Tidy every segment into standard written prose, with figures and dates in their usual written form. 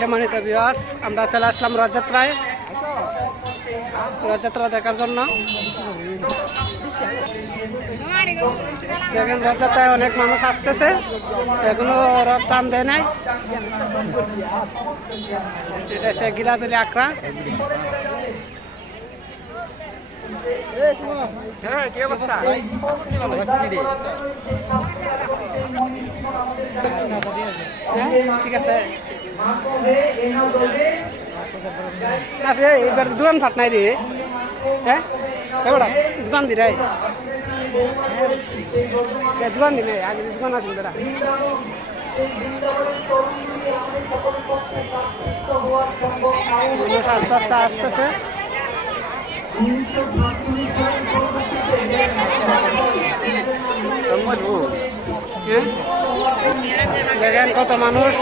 সম্মানিত ভিউয়ার্স, আমরা চলে আসলাম রথযাত্রায়, রথযাত্রা দেখার জন্য। দেখেন রথযাত্রায় অনেক মানুষ আসতেছে, এখনো রথ টান দেয় নাই। এটা হচ্ছে গিলাতলি আখড়া। কি অবস্থা? ঠিক আছে, এবার দোকান ফাট নাই রে। হ্যাঁ এবার দোকান দি রে, দোকান দি নাই, আগে দোকান আছে দাদা। মানুষ আস্তে আস্তে আসতেছে। দেখেন কত মানুষ,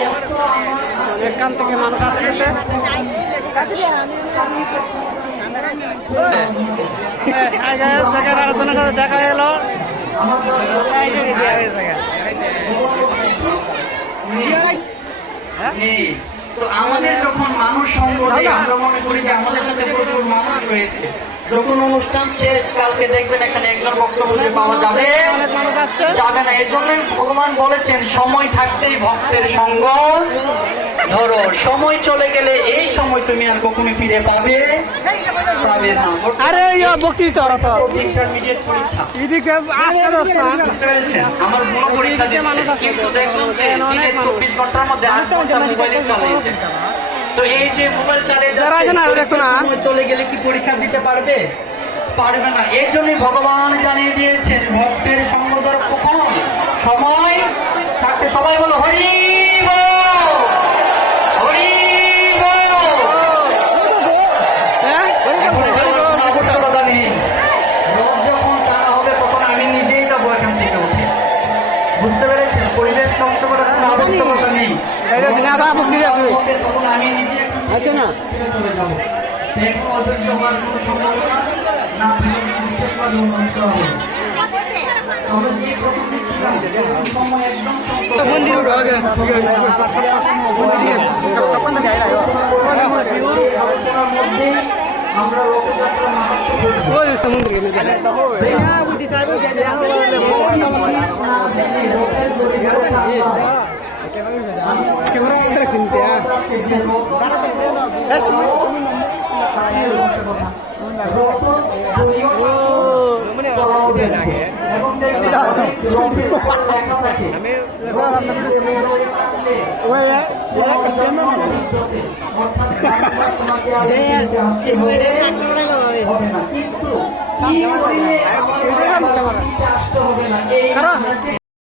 এখান থেকে মানুষ আসতেছে। দেখা এলো তো আমাদের যখন মানুষ সংকটে আমরা মনে করি যে আমাদের সাথে প্রচুর মানুষ রয়েছে, যখন অনুষ্ঠান শেষ কালকে দেখবেন এখানে একজন বক্তব্য পাওয়া যাবে যাবে না। এর জন্য ভগবান বলেছেন সময় থাকতেই ভক্তের সঙ্গ ধরো, সময় চলে গেলে এই সময় তুমি আর কখনো ফিরে পাবে না। আরে বক্তৃতা ইন্টারমিডিয়েট পরীক্ষা আমার মনে পরীক্ষা কিন্তু দেখলাম যে 24 ঘন্টার মধ্যে 8 ঘন্টা মোবাইলে চালিয়েছে। তো এই যে মোবাইল চালিয়ে চলে গেলে কি পরীক্ষা দিতে পারবে? পারবে না। এর জন্যই ভগবান জানিয়ে দিয়েছেন ভক্তের সঙ্গ ধরো কখন সময় থাকতে। সবাই বলো হরি বল, হরি বল। রথ যখন টানা হবে তখন আমি নিজেই যাবো এখান থেকে উঠে, বুঝতে পেরেছেন? পরিবেশ নষ্ট করার কোনো আবশ্যকতা নেই। তখন আমি নিজে আছে না চলে যাবো। অযোগ্য হওয়ার কোনো সম্ভাবনা না খারাপ